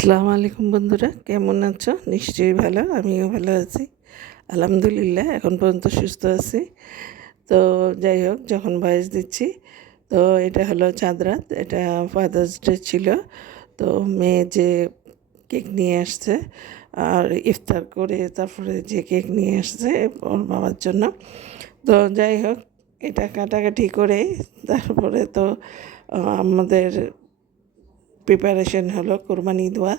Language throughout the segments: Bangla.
আসসালামু আলাইকুম বন্ধুরা, কেমন আছো? নিশ্চয়ই ভালো, আমিও ভালো আছি। আলহামদুলিল্লাহ, এখন পর্যন্ত সুস্থ আছি। তো যাই হোক, যখন বয়স দিচ্ছি, তো এটা হলো চাঁদরাত এটা ফাদার্স ডে ছিল। তো মেয়ে যে কেক নিয়ে আসছে, আর ইফতার করে তারপরে যে কেক নিয়ে আসছে ওর বাবার জন্য। তো যাই হোক, এটা কাটাকাটি করে তারপরে তো আমাদের প্রিপারেশন হলো কোরবানি দেওয়া।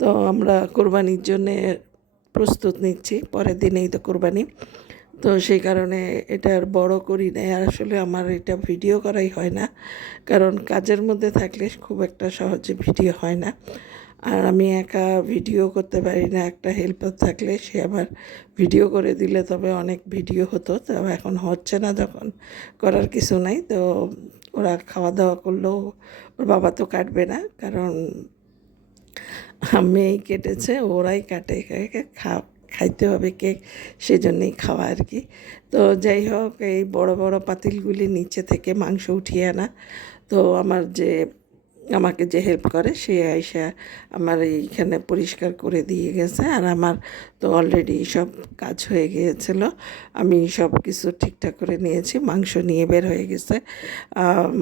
তো আমরা কোরবানির জন্যে প্রস্তুত নিচ্ছি, পরের দিনেই তো কোরবানি। তো সেই কারণে এটা আর বড় করি আর আসলে আমার এটা ভিডিও করাই হয় না। কারণ কাজের মধ্যে থাকলে খুব একটা সহজে ভিডিও হয় না। আর আমি একা ভিডিও করতে পারি না, একটা হেল্পার থাকলে সে আবার ভিডিও করে দিলে তবে অনেক ভিডিও হতো। তো এখন হচ্ছে না যখন, করার কিছু নাই। তো ওরা খাওয়া দাওয়া করলেও ওর বাবা তো কাটবে না, কারণ মেয়েই কেটেছে, ওরাই কাটে খা, খাইতে হবে কেক, সেজন্যই খাওয়া আর কি। তো যাই হোক, এই বড় বড় পাতিলগুলি নিচে থেকে মাংস উঠিয়ে আনা। তো আমার যে আমাকে যে হেল্প করে, সে আইসা আমার এইখানে পরিষ্কার করে দিয়ে গেছে। আর আমার তো অলরেডি সব কাজ হয়ে গিয়েছিল। আমি সব কিছু ঠিকঠাক করে নিয়েছি, মাংস নিয়ে বের হয়ে গেছে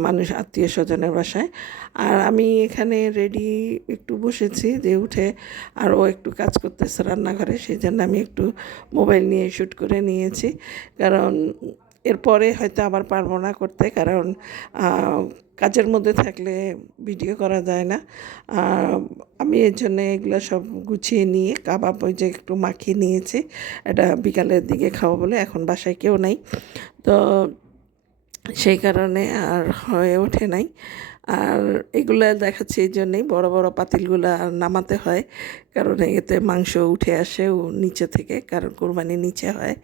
মানুষ আত্মীয় স্বজনের বাসায়। আর আমি এখানে রেডি একটু বসেছি যে উঠে আর ও একটু কাজ করতেছে রান্নাঘরে, সেই জন্য আমি একটু মোবাইল নিয়ে শ্যুট করে নিয়েছি। কারণ এরপরে হয়তো আবার পারব না করতে কারণ কাজের মধ্যে থাকলে ভিডিও করা যায় না। আমি এর জন্য এগুলো সব গুছিয়ে নিয়ে, কাবাব ওই যে একটু মাখিয়ে নিয়েছি, এটা বিকালের দিকে খাব বলে এখন বাসায় কেউ নাই। তো সেই কারণে আর হয়ে ওঠে নাই। আর এগুলো দেখাচ্ছি এই জন্যেই বড় বড় পাতিলগুলো আর নামাতে হয়। কারণ এতে মাংস উঠে আসে ও নিচে থেকে, কারণ কোরবানি নিচে হয়।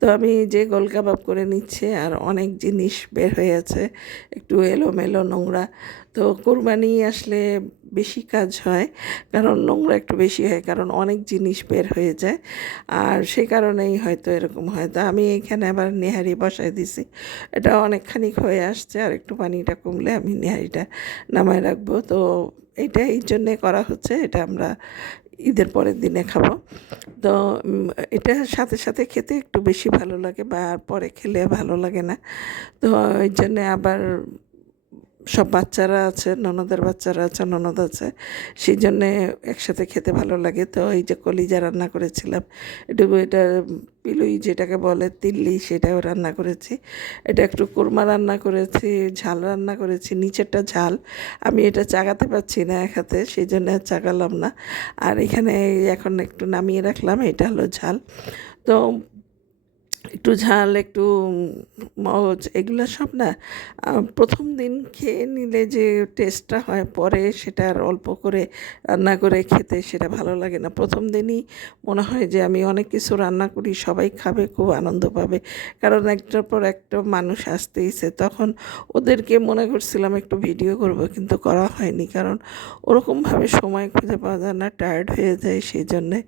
তো আমি যে গোল কাবাব করে নিচ্ছে আর অনেক জিনিস বের হয়ে আছে, একটু এলোমেলো নোংরা। তো কোরবানি আসলে বেশি কাজ হয়, কারণ নোংরা একটু বেশি হয়, কারণ অনেক জিনিস বের হয়ে যায়। আর সেই কারণেই হয়তো এরকম হয়। তো আমি এখানে আবার নেহারি বসায় দিছি। এটা অনেকখানি হয়ে আসছে, আর একটু পানিটা কমলে আমি নেহারিটা নামায় রাখব। তো এটা এই জন্যে করা হচ্ছে, এটা আমরা ঈদের পরের দিনে খাব। তো এটা সাথে সাথে খেতে একটু বেশি ভালো লাগে বা পরে খেলে ভালো লাগে না। তো এই জন্যে আবার সব বাচ্চারা আছে, ননদের বাচ্চারা আছে, ননদ আছে, সেই জন্যে একসাথে খেতে ভালো লাগে। তো এই যে কলিজা রান্না করেছিলাম, একটু এটা পিলুই যেটাকে বলে, তিল্লি সেটাও রান্না করেছি। এটা একটু কোরমা রান্না করেছি, ঝাল রান্না করেছি, নিচেরটা ঝাল। আমি এটা চাগাতে পারছি না এক হাতে, সেই জন্য চাগালাম না। আর এখানে এখন একটু নামিয়ে রাখলাম, এটা হলো ঝাল। তো একটু ঝাল, একটু মগজ, এগুলো সব না প্রথম দিন খেয়ে নিলে যে টেস্টটা হয়, পরে সেটা আর অল্প করে রান্না করে খেতে সেটা ভালো লাগে না। প্রথম দিনই মনে হয় যে আমি অনেক কিছু রান্না করি, সবাই খাবে, খুব আনন্দ পাবে। কারণ একটার পর একটা মানুষ আসতেইছে, তখন ওদেরকে মনে করছিলাম একটু ভিডিও করব, কিন্তু করা হয়নি। কারণ ওরকমভাবে সময় খুঁজে পাওয়া যায় না টায়ার্ড হয়ে যায় সেই জন্যে।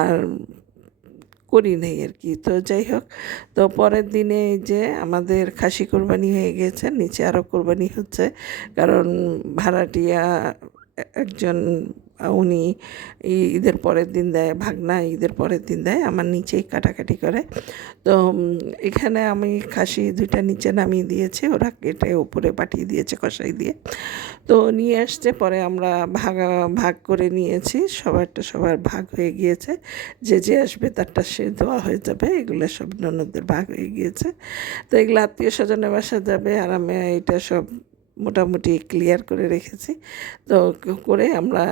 আর করি নাই আর কি। তো যাই হোক, তো পরের দিনে এই যে আমাদের খাসি কোরবানি হয়ে গেছে, নিচে আরও কোরবানি হচ্ছে, কারণ ভাড়াটিয়া একজন, উনি ঈদের পরের দিন দেয়, ভাগনা ঈদের পরের দিন দেয়, আমার নিচেই কাটাকাটি করে। তো এখানে আমি খাসি দুইটা নিচে নামিয়ে দিয়েছি, ওরা কেটে ওপরে পাঠিয়ে দিয়েছে কষাই দিয়ে। তো, নিয়ে আসছে, পরে আমরা ভাগ ভাগ করে নিয়েছি, সবারটা সবার ভাগ হয়ে গিয়েছে। যে যে আসবে তারটা সে দেওয়া হয়ে যাবে, এগুলো সব ননদদের ভাগ হয়ে গিয়েছে। তো, এগুলো আত্মীয় স্বজনের বাসা যাবে, আর আমি এটা সব মোটামুটি ক্লিয়ার করে রেখেছি। তো করে আমরা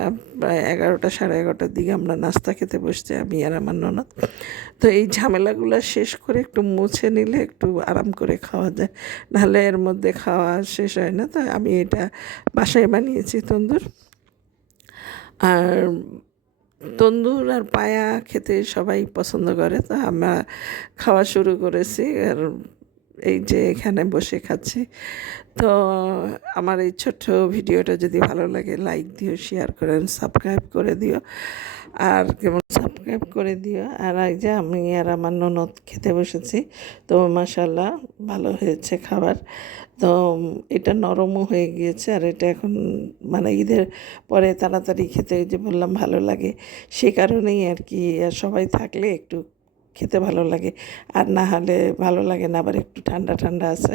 প্রায় এগারোটা, সাড়ে এগারোটার দিকে আমরা নাস্তা খেতে বসছি, আমি আর আমার ননদ। তো এই ঝামেলাগুলো শেষ করে একটু মুছে নিলে একটু আরাম করে খাওয়া যায়। নাহলে এর মধ্যে খাওয়া শেষ হয় না। তো আমি এটা বাসায় বানিয়েছি তন্দুর। আর তন্দুর আর পায়া খেতে সবাই পছন্দ করে। তো আমরা খাওয়া শুরু করেছি। আর এই যে এখানে বসে খাচ্ছি। তো আমার এই ছোট্ট ভিডিওটা যদি ভালো লাগে লাইক দিও শেয়ার করেন সাবস্ক্রাইব করে দিও। আর কেমন সাবস্ক্রাইব করে দিও। আর এই যে আমি আর আমার ননদ খেতে বসেছি। তো মাসাল্লাহ ভালো হয়েছে খাবার। তো এটা নরমও হয়ে গিয়েছে। আর এটা এখন মানে ঈদের পরে তাড়াতাড়ি খেতে যে বললাম ভালো লাগে। সে কারণেই আর কি সবাই থাকলে একটু খেতে ভালো লাগে। আর না হলে ভালো লাগে না, আবার একটু ঠান্ডা ঠান্ডা আছে।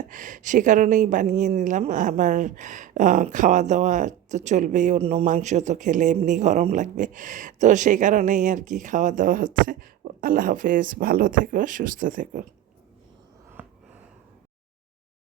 সে কারণেই বানিয়ে নিলাম। আবার খাওয়া দাওয়া তো চলবেই, অন্য মাংস তো খেলে এমনি গরম লাগবে। তো সেই কারণেই আর কি খাওয়া দাওয়া হচ্ছে। আল্লাহ হাফেজ, ভালো থেকো, সুস্থ থেকো।